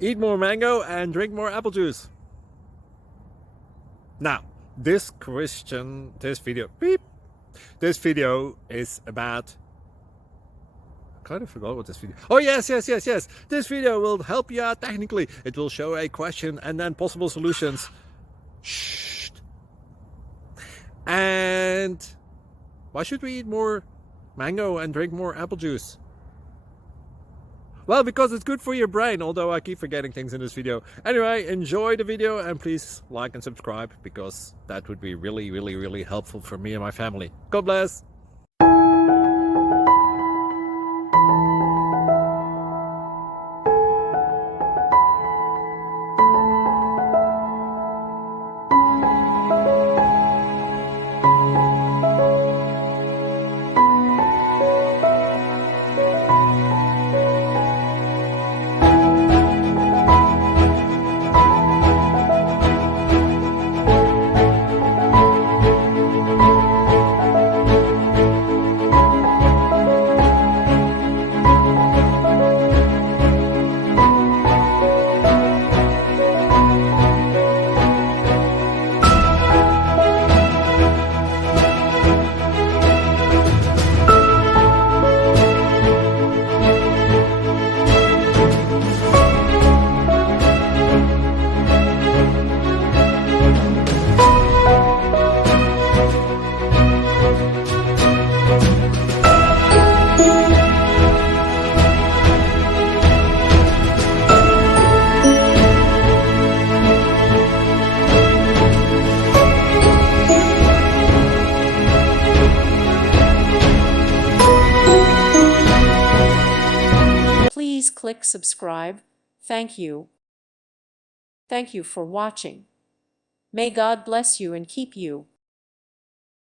Eat more mango and drink more apple juice. Now, this video is about, I kind of forgot what this video. Oh yes. This video will help you out technically. It will show a question and then possible solutions. Shh. And why should we eat more mango and drink more apple juice? Well, because it's good for your brain, although I keep forgetting things in this video. Anyway, enjoy the video and please like and subscribe, because that would be really helpful for me and my family. God bless! Please click subscribe. Thank you. Thank you for watching. May God bless you and keep you.